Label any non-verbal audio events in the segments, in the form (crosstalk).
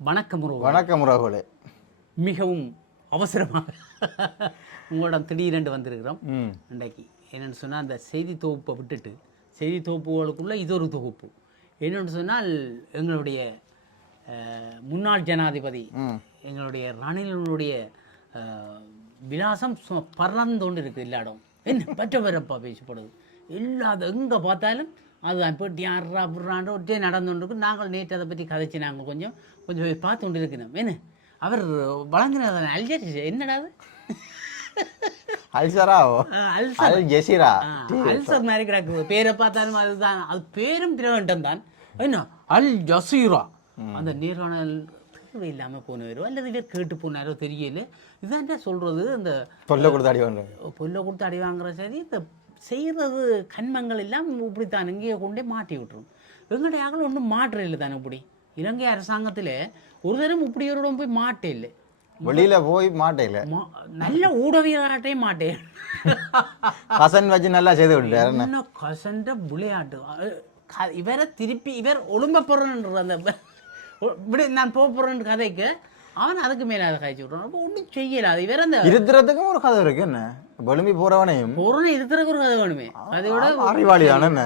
வணக்கம் உறவு வணக்கம் உறவுகளே. மிகவும் அவசரமாக உங்களிடம் திடீரென்று வந்திருக்கிறோம். இன்றைக்கு என்னென்னு சொன்னால் அந்த செய்தி தொகுப்பை விட்டுட்டு செய்தி தொகுப்புகளுக்குள்ள இது ஒரு தொகுப்பு. என்னென்னு சொன்னால் எங்களுடைய முன்னாள் ஜனாதிபதி எங்களுடைய ரணிலனுடைய விலாசம் சும்மா பறந்தோண்டு இருக்குது எல்லா இடம் என்ன பற்ற பேசப்படுது? எல்லா எங்கே பார்த்தாலும் அதுதான் போட்டு யாரா புறாண்டு ஒற்றே நடந்துட்டு இருக்கு நாங்கள் நேற்று அதை பற்றி கதைச்சு நாங்கள் கொஞ்சம் கொஞ்சம் பார்த்து கொண்டு இருக்கணும் என்ன? அவர் வழங்கினது அல்ஜரி என்னடா அது? அல்சராவோ அல்சர் அல் ஜெசிரா? அல்சர் மாதிரி கிடக்குது. பேரை பார்த்தாலும் அதுதான். அது பேரும் பிரகண்டம் தான். என்ன? Al Jazeera. அந்த நேர்காணல் தேவை இல்லாம போனவரோ அல்லது இவர் கேட்டு போனாரோ தெரியல. இதான் சொல்றது? அந்த தொல்லை கொடுத்து அடி வாங்க புல்லை கொடுத்து அடி வாங்குற சரி இந்த செய்கிறது கண்மங்கள் எல்லாம் இப்படித்தான் இங்கேயே கொண்டே மாட்டி விட்டுரும். எங்களுடைய ஆக்கள் ஒன்றும் மாற்ற இல்லை தானே இப்படி? இலங்கை அரசாங்கத்தில் ஒரு தரம் இப்படி ஒரு போய் மாட்டே இல்லை வெளியில போய் மாட்டையில மா- நல்ல ஊடகவியலாட்டே மாட்டேன். கசன் வச்சு நல்லா செய்து விட்டாரு கசண்ட விளையாட்டு. இவரை திருப்பி இவர் ஒழுங்க போறேன்ற அந்த இப்படி நான் போக போறேன் கதைக்கு அவன் அதுக்கு மேல அதை கழிச்சு விட்றான் அப்போ ஒன்றும் செய்யல. இவர் அந்த இருத்துறதுக்கும் ஒரு கதை இருக்கு. என்ன? விளம்பி போறவனையும். பொருளை இருக்கிறதுக்கு ஒரு கதை வேணுமே. கதையோட அறிவாளி தானே என்ன?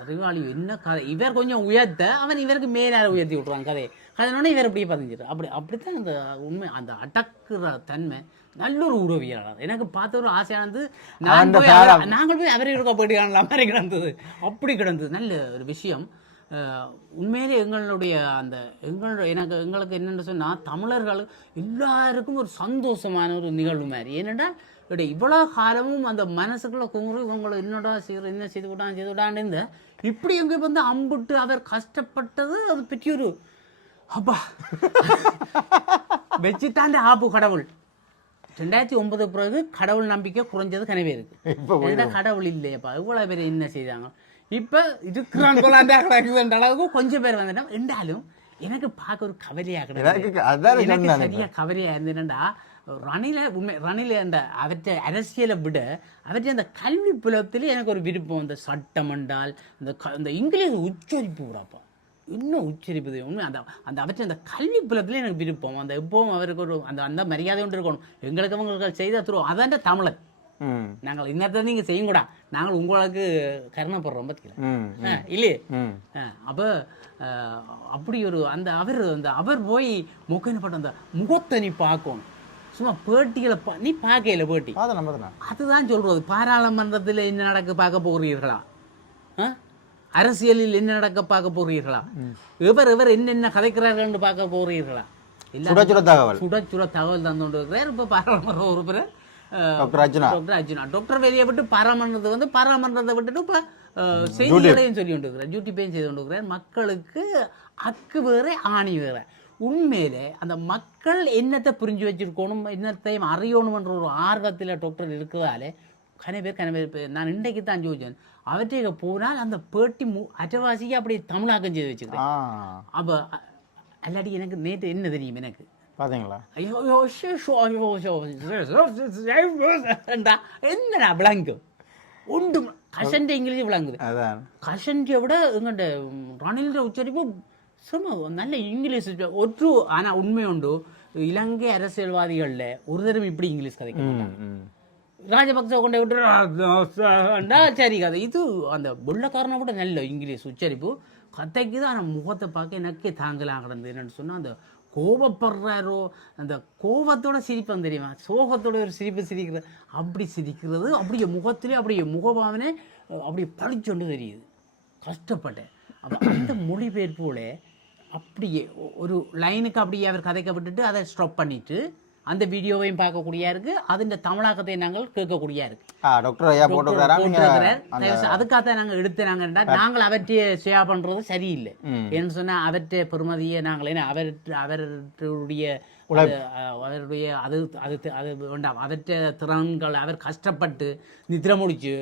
அறிவாளி என்ன கதை? இவர் கொஞ்சம் உயர்த்த அவன் இவருக்கு மேலால உயர்த்தி விட்றான் கதையை? அதனால இவர் அப்படியே பதிஞ்சிரு அப்படி அப்படித்தான் அந்த உண்மை அந்த அடக்குற தன்மை நல்ல ஒரு உறவியலாளர். எனக்கு பார்த்த ஒரு ஆசையானது நாங்கள் போய் அவரை இருக்க போயிட்டு காணலாம்? மாதிரி கிடந்தது அப்படி கிடந்தது. நல்ல ஒரு விஷயம். உண்மையிலே எங்களுடைய அந்த எங்களுடைய எனக்கு எங்களுக்கு என்னென்னு சொன்னால் தமிழர்கள் எல்லாருக்கும் ஒரு சந்தோஷமான ஒரு நிகழ்வு மாதிரி. ஏனென்றா இப்படி இவ்வளோ காலமும் அந்த மனசுக்குள்ள குங்குறு இவங்களை என்னடா செய்கிற என்ன செய்து விட்டான் செய்து விட்டான்னு இருந்த இப்படி எங்கே வந்து அம்பிட்டு அவர் கஷ்டப்பட்டது அது பற்றி ஒரு அப்பா. வச்சுட்டாண்ட ஆப்பு கடவுள். ரெண்டாயிரத்தி ஒன்பது பிறகு கடவுள் நம்பிக்கை குறைஞ்சது கனவே இருக்கு கடவுள் இல்லையப்பா? இவ்வளவு பேர் என்ன செய்தாங்க? இப்ப இருக்கிறான் போல அந்த கிடக்குதுன்ற அளவுக்கு கொஞ்சம் பேர் வந்துட்டோம் என்றாலும் எனக்கு பார்க்க ஒரு கவலையா எனக்கு கிடக்கு அதான் எனக்கு சொன்னானே சரியா கவலையா இருந்ததுன்னா ரணில உண்மை ரணில அந்த அவற்றை அரசியலை விட அவற்றை அந்த கல்வி புலத்தில் எனக்கு ஒரு விருப்பம். இந்த சட்டம் என்றால் இந்த இந்த இங்கிலீஷ் உச்சரிப்பு கூடப்பா இன்னும் உச்சரிப்பு? உண்மை அந்த அந்த அவற்றை அந்த கல்வி புலத்தில் எனக்கு விருப்பம். அந்த எப்பவும் அவருக்கு ஒரு அந்த அந்த மரியாதை ஒன்று இருக்கணும். எங்களுக்கு அவங்களுக்கு செய்த துருவம். அதான் தமிழன். நாங்கள் இன்னத்தை நீங்கள் செய்யுங்கூடா. நாங்கள் உங்களுக்கு கருணைப்படுறோம் பார்த்தீங்களா இல்லையே? அப்போ அப்படி ஒரு அந்த அவர் அந்த அவர் போய் முக்கியப்பட்ட அந்த முகத்தை நீ பார்க்கணும். சும்மா பேட்டிகளை பா நீ பார்க்கல பேட்டி. அதுதான் சொல்றது. பாராளுமன்றத்தில் என்ன நடக்க பார்க்க போகிறீர்களா? அரசியலில் என்ன நடக்க பார்க்க போகிறீர்களா? இவர் இவர் என்னென்ன கதைக்கிறார்கள் பார்க்க போகிறீர்களா? சுட சுட தகவல். சுட சுட தகவல் தந்து கொண்டு இருக்கிறார். இப்போ பாராளுமன்ற உறுப்பினர் doctor Arjuna. Doctor Arjuna. Doctor வெளியே விட்டு பாராமன்றத்தை வந்து பாராமன்றத்தை விட்டுட்டு இப்போ செய்திகளையும் சொல்லி கொண்டு டியூட்டி பேயும் செய்து கொண்டு மக்களுக்கு அக்கு வேற ஆணி வேற. உண்மையிலே அந்த மக்கள் என்னத்தை புரிஞ்சு வச்சிருக்கணும் என்னத்தையும் அறியணும்ன்ற ஒரு ஆர்வத்தில் டாக்டர் இருக்கிறதாலே கன பேர் கன பேர். இப்ப நான் இன்றைக்கு தான் ஜோதிச்சேன் அவற்றை போனால் அந்த பேட்டி மு அரைவாசிக்கு அப்படி தமிழாக்கம் செய்து வச்சுக்கிறேன். அப்போ அ- அல்லாடி எனக்கு நேற்று என்ன தெரியும் எனக்கு? பாத்தீங்களா? ஐயோ, ஷோ, ஐயோ, ஷோ, கசண்ட இங்கிலீஷ் விளங்குது. அதான். கசண்டியை விட எங்கள்ட ரணில்ற உச்சரிப்பு சும்மா நல்ல இங்கிலீஷ் ஒற்று ஆனால் உண்மை உண்டு. இலங்கை அரசியல்வாதிகளில் ஒரு தரம் இப்படி இங்கிலீஷ் கதைக்க ம் ம். ராஜபக்ச கொண்டு விட்டு சரி கதை இது அந்த புள்ளக்காரனை விட நல்ல இங்கிலீஷ் உச்சரிப்பு. கதைக்குது ஆனால் முகத்தை பார்க்க எனக்கே தாங்கலாம் கிடந்து என்னென்னு சொன்னால் அந்த கோபப்படுறாரோ அந்த கோபத்தோட சிரிப்பம் தெரியுமா? சோகத்தோட ஒரு சிரிப்பு சிரிக்கிறது அப்படி சிரிக்கிறது அப்படியே முகத்திலே அப்படியே முகபாவனே அப்படி அப்படியே தெரியுது. கஷ்டப்பட்டேன். அப்போ அந்த மொழிபெயர்ப்போல அப்படியே ஒரு லைனுக்கு அப்படியே அவர் கதைக்க விட்டுட்டு அதை ஸ்டாப் பண்ணிவிட்டு அந்த வீடியோவையும் பார்க்கக்கூடியா இருக்கு. அதின் தமிழாக்கத்தை நாங்கள் கேட்கக்கூடியா இருக்கு. டாக்டர் ஐயா போட்டுக்கிறாரா? அதுக்காகத்தான் நாங்கள் எடுத்து நாங்கள் நாங்கள் அவற்றைய ஷேர் பண்றது சரியில்லை. ம். ஏன்னு சொன்னா அவற்றை பெருமதியை நாங்கள் என்ன அவர் அவருடைய அவருடைய அது அது அது வேண்டாம். அவற்றை திறன்கள் அவர் கஷ்டப்பட்டு நித்திர முடிச்சு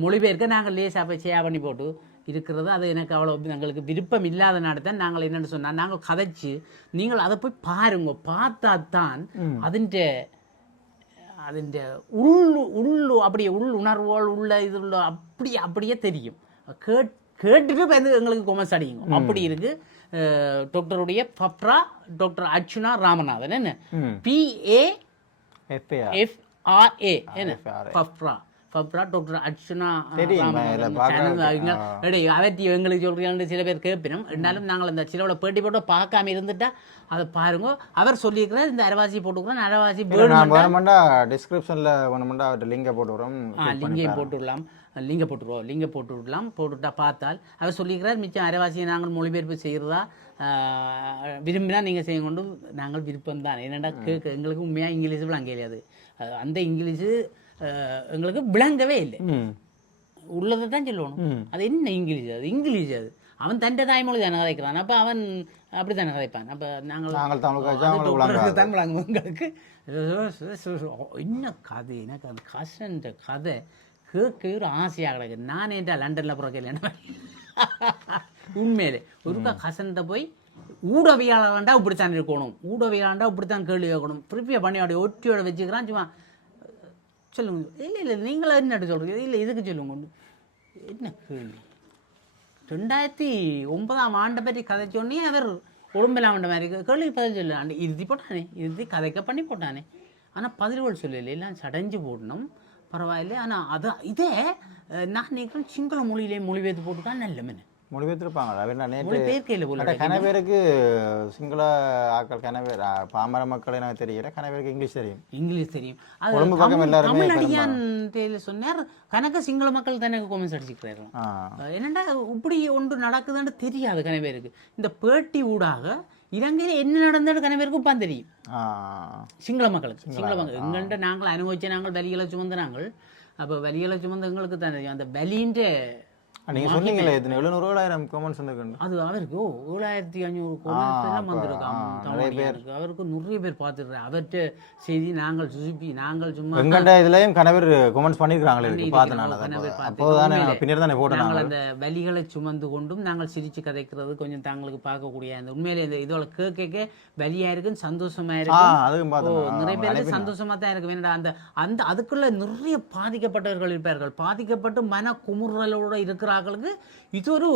மொழிபெயர்க்க நாங்கள் லேசாக ஷேர் பண்ணி போட்டு இருக்கிறது. அது எனக்கு அவ்வளோ எங்களுக்கு விருப்பம் இல்லாத நடத்த நாங்கள் என்னென்னு சொன்னால் நாங்கள் கதைச்சு நீங்கள் அதை போய் பாருங்க. பார்த்தா தான் அதன் அதன் உள் உள்ளு அப்படியே உள் உணர்வோல் உள்ள இது உள்ள அப்படி அப்படியே தெரியும். கேட் கேட்டுட்டு வந்து எங்களுக்கு கொமர்ஸ் அடிங்க அப்படி இருக்கு. டாக்டருடைய பப்ரா டாக்டர் அர்ச்சுனா ராமநாதன். என்ன? பிஏ எஃப்ஏ எஃப்ஆர்ஏ என்ன? பப்ரா. பப்ரா டாக்டர் அர்ச்சுனா அவர்த்தி எங்களுக்கு சொல்றீங்கன்னு சில பேர் கேட்பினோம். இருந்தாலும் நாங்கள் அந்த சிலவோட பேட்டி போட்டு பார்க்காம இருந்துட்டா அதை பாருங்க. அவர் சொல்லியிருக்கிறார் இந்த அரைவாசி போட்டுக்கிறோம் அரைவாசி வேணுமெண்டா டிஸ்கிரிப்ஷனில் வேணுமெண்டா அவர்கிட்ட லிங்கை போட்டு விடுறோம் ஆ லிங்கையும் போட்டு விடலாம் லிங்கை போட்டுருவோம் லிங்கை போட்டு விடலாம் போட்டுவிட்டா பார்த்தால் அவர் சொல்லியிருக்கிறார் மிச்சம் அரைவாசியை நாங்கள் மொழிபெயர்ப்பு செய்கிறதா விரும்பினா நீங்கள் செய்ய கொண்டு நாங்கள் விருப்பம் தான் என்னடா கேட்க எங்களுக்கு உண்மையாக இங்கிலீஷ் தெரியாது அஹ், அந்த இங்கிலீஷு எங்களுக்கு விளங்கவே இல்லை. உள்ளதை தான் சொல்லணும். அது என்ன இங்கிலீஷ் அது? இங்கிலீஷ் அது. அவன் தன்னை தாய்மொழி தானே கதைக்கிறான். அப்போ அவன் அப்படி தானே கதைப்பான். அப்போ நாங்கள் நாங்கள் தமிழ் விளங்கும் உங்களுக்கு என்ன கதை? எனக்கு அந்த கசன்ற கதை கேட்க ஒரு ஆசையாக கிடக்கு. நான் ஏன்டா லண்டனில் பிறக்கல உண்மையிலே. ஒருக்கா கசன்ட்ட போய் ஊடவியாளர்டா இப்படித்தான் இருக்கணும். ஊடவியாளர்டா இப்படித்தான் கேள்வி கேட்கணும். ப்ரிப்பேர் பண்ணி அப்படி ஒட்டியோட வச்சுக்கிறான். சும்மா சொல்லுங்க. இல்லை இல்லை நீங்களா என்ன சொல்கிறீங்க இல்லை இதுக்கு சொல்லுங்க. என்ன? கேள்வி ரெண்டாயிரத்தி ஒன்பதாம் ஆண்டை பற்றி கதைச்சோடனே அவர் உடம்பெல்லாம் மாதிரி கேள்வி பதில் சொல்ல அந்த இறுதி போட்டானே. இறுதி கதைக்க பண்ணி போட்டானே. ஆனால் பதில்கள் சொல்லலை. எல்லாம் சடைஞ்சு போடணும். பரவாயில்லை. ஆனால் அது இதே நான் நினைக்கிறேன் சிங்கள மொழியிலே மொழிபெயர்த்து போட்டுட்டா நல்ல மென்னு மொழிபெயர்த்திருப்பாங்க நேற்று கன பேருக்கு சிங்கள ஆக்கள் கன பேர் பாமர மக்கள் எனக்கு தெரியல கன பேருக்கு இங்கிலீஷ் தெரியும். இங்கிலீஷ் தெரியும். கொழும்பு பக்கம் எல்லாருமே சொன்னார். கணக்க சிங்கள மக்கள் தானே கொமெண்ட்ஸ் அடிச்சுக்கிறாரு ஆ. என்னடா இப்படி ஒன்று நடக்குதுன்னு தெரியாது கன பேருக்கு இந்த பேட்டி ஊடாக இலங்கையில் என்ன நடந்தது கன பேருக்கு உப்பான் தெரியும். சிங்கள மக்களுக்கு. சிங்கள மக்கள். எங்கள்கிட்ட நாங்கள் அனுபவிச்ச நாங்கள் வலிகளை சுமந்த நாங்கள். அப்போ வலிகளை சுமந்த எங்களுக்கு தான் தெரியும். அந்த வலின்ற நீங்க சொன்னீங்களே இது எழுநூறுவாயிரம் கமெண்ட்ஸ் வந்துருக்கு அது அவருக்கு ஏழாயிரத்தி ஐநூறு கோமெண்ட்ஸ் எல்லாம் வந்திருக்காம் தமிழ் அவருக்கு நிறைய பேர் பார்த்துருக்காரு அவர்கிட்ட செய்தி நாங்கள் சுசுப்பி நாங்கள் சும்மா எங்கள்கிட்ட இதுலயும் கன பேர் கமெண்ட்ஸ் பண்ணிருக்காங்களே இருக்கு பார்த்தேன் நான் அதை கன பேர் அப்போ. பார்த்து. அப்போதானே பின்னர் தானே நாங்கள் நாங்கள் அந்த வலிகளை சுமந்து கொண்டும் நாங்கள் சிரிச்சு கதைக்கிறது கொஞ்சம் தாங்களுக்கு பார்க்கக்கூடிய அந்த உண்மையிலே இந்த இதோட கேட்க வலியா இருக்குன்னு சந்தோஷமா ஆ இருக்கும் நிறைய. பேருக்கு சந்தோஷமா தான் இருக்கு வேணடா அந்த அந்த அதுக்குள்ள நிறைய பாதிக்கப்பட்டவர்கள் இருப்பார்கள். பாதிக்கப்பட்டு மன குமுறலோட இருக்கிறார்களுக்கு இது ஒரு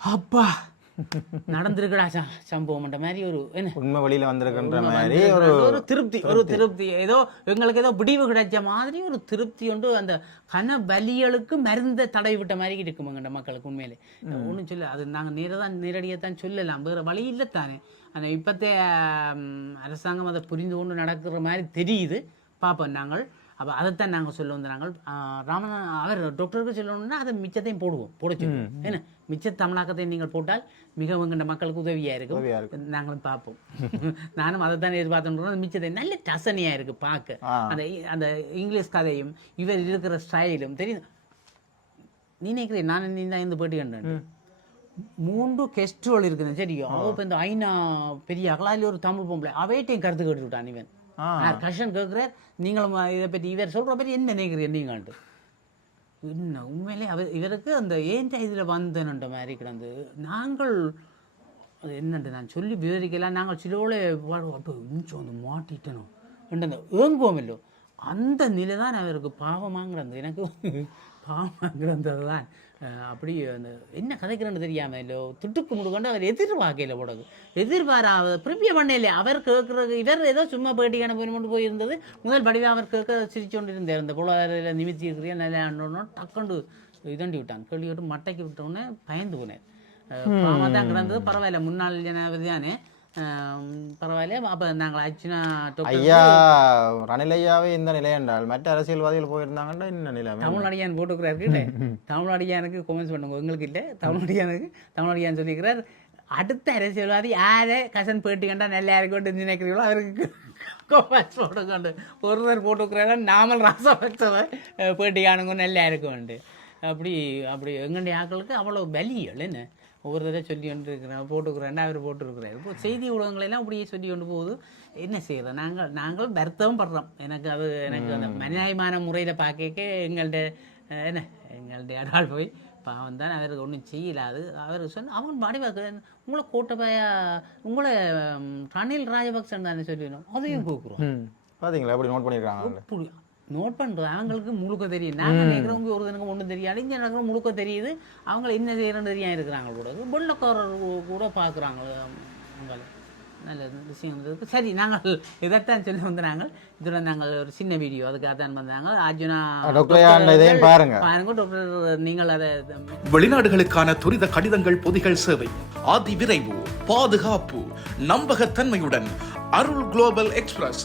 அப்பா நடந்திருக்கடா சம்பவம்ன்ற மாதிரி ஒரு என்ன? உண்மை வெளியில வந்திருக்குன்ற மாதிரி ஒரு ஒரு திருப்தி ஒரு திருப்தி. ஏதோ எங்களுக்கு ஏதோ விடிவு கிடைச்ச மாதிரி ஒரு திருப்தி உண்டு. அந்த கன பலிகளுக்கு மருந்த தடை விட்ட மாதிரி இருக்குமுங்க மக்களுக்கு உண்மையிலே. ஒன்றும் சொல்ல அது நாங்கள் நேராக தான் நேரடியாக தான் சொல்லலாம். வேறு வழி இல்லை தானே. ஆனால் இப்போத்தே அரசாங்கம் அதை புரிந்து கொண்டு நடக்கிற மாதிரி தெரியுது. பார்ப்போம் நாங்கள். அப்போ அதைத்தான் நாங்கள் சொல்ல வந்து நாங்கள் ராமன் அவர் டாக்டருக்கு சொல்லணும்னா அதை மிச்சத்தையும் போடுவோம் போட சொல்லுவோம் என்ன மிச்ச தமிழாக்கத்தை நீங்கள் போட்டால் மிகவும் எங்கள்ட மக்களுக்கு உதவியாக இருக்கும். நாங்களும் பார்ப்போம். (laughs) நானும் அதை தான் எதிர்பார்த்துட்டு மிச்சத்தை நல்ல டசனியா இருக்கு பார்க்க. அந்த அந்த இங்கிலீஷ் கதையும் இவர் இருக்கிற ஸ்டைலும் தெரியும் நீ நினைக்கிறேன் நான் நீ தான் இந்த பேட்டி கண்டேன். மூன்று கெஸ்ட்டுகள் இருக்குது சரியோ அவ இப்போ இந்த ஐநா பெரிய அகலாலி ஒரு தமிழ் பொம்பளை. அவைட்டையும் கருத்து கேட்டு விட்டான் இவன். ஆ. கஷன் கேட்குறார் நீங்களும் இதை பற்றி இவர் சொல்கிற பற்றி என்ன நினைக்கிறீங்க நீங்கள்ட்டு? என்ன உண்மையிலே அவர் இவருக்கு அந்த ஏன் இதில் வந்தனுன்ற மாதிரி கிடந்து நாங்கள் அது என்னண்டு நான் சொல்லி விவரிக்கலாம் நாங்கள் சிலோளே அப்போ இன்னும் வந்து மாட்டிட்டணும் என்ற அந்த ஏங்குவோமில்லோ அந்த நிலை தான் அவருக்கு பாவமாங்கிறது எனக்கு பாவமாங்கிறது தான் அப்படி அந்த என்ன கதைக்கிறேன்னு தெரியாமல் இல்லை துட்டுக்கு முடுக்கொண்டு அவர் எதிர்பார்க்கல போடகு எதிர்பாராத பிரிப்பிய பண்ணல அவர் கேட்குறது இவர் ஏதோ சும்மா பேட்டிக்கான போய் கொண்டு போயிருந்தது முதல் படிவாக அவர் கேட்க சிரிச்சோண்டு இருந்தார் இந்த பொருளாதார நிமித்தி இருக்கிறியா நல்லா டக்குண்டு இதண்டி விட்டான் கேள்வி விட்டு மட்டைக்கு விட்டோன்னே பயந்து போனேன். தான் கிடந்தது பரவாயில்ல முன்னாள் ஜனாதிபதி பரவாயில்ல அப்போ நாங்கள் ஆச்சுன்னா ஐயா ரணில் ஐயாவே இந்த நிலை என்றால் மற்ற அரசியல்வாதிகள் போயிருந்தாங்கன்னா என்ன நிலைமை தமிழ்நாடியான் போட்டுக்கிறாரு இல்லை தமிழ்நாடியானுக்கு கொமெண்ட்ஸ் பண்ணுங்க உங்களுக்கு இல்லை தமிழ்நாடியானுக்கு தமிழ்நாடியான் சொல்லிக்கிறார் அடுத்த அரசியல்வாதி யாரை கசன் பேட்டி கண்டா நல்லா இருக்கட்டும் நினைக்கிறீங்களோ அவருக்கு கொமெண்ட்ஸ் போட்டுக்கொண்டு ஒருத்தர் போட்டுக்கிறாரு நாமல் ராசபக்சவை பேட்டி காணுங்க நல்லா இருக்கும்ண்டு அப்படி அப்படி எங்களுடைய ஆட்களுக்கு அவ்வளோ பலிகள் என்ன ஒவ்வொரு தடவை சொல்லி கொண்டு இருக்கிறேன் போட்டுக்கிறேன் அவர் போட்டுருக்கிறாரு. இப்போ செய்தி ஊடகங்களெல்லாம் அப்படியே சொல்லி கொண்டு போகுது. என்ன செய்யறோம் நாங்கள் நாங்கள் வருத்தம் படுறோம். எனக்கு அது எனக்கு அந்த மனிதாயமான முறையில் பார்க்க எங்கள்கிட்ட என்ன எங்கள்கிட்ட ஆள் போய். பாவம் தான் அவருக்கு ஒன்றும் செய்யலாது அவர் சொன்ன அவன் வடிவாக்கு உங்களை கோட்டபாயா உங்களை ரணில் ராஜபக்சன் தானே சொல்லிடணும் அதையும் கூக்குறோம் ம். பாத்தீங்களா? எப்படி நோட் பண்ணியிருக்காங்க அப்படி நோட் பண்றது அவங்களுக்கு முழுக்க தெரியும். நாங்க நினைக்கிறவங்க ஒரு தினக்கு ஒன்றும் தெரியாது. இங்கே நடக்கிற முழுக்க தெரியுது. அவங்க என்ன செய்யறன்னு தெரியாம இருக்கிறாங்க கூட வெள்ளக்காரர் கூட பார்க்குறாங்க. அவங்கள. நல்ல விஷயம் இருக்கு சரி நாங்கள் இதைத்தான் சொல்லி வந்து நாங்கள் இதில் நாங்கள் ஒரு சின்ன வீடியோ. அதுக்காக தான் வந்தாங்க. அர்ஜுனா பாருங்க. பாருங்க. டாக்டர் நீங்கள் அதை வெளிநாடுகளுக்கான துரித கடிதங்கள் பொதிகள் சேவை. அதி விரைவு பாதுகாப்பு நம்பகத்தன்மையுடன் அருள் குளோபல் எக்ஸ்பிரஸ்.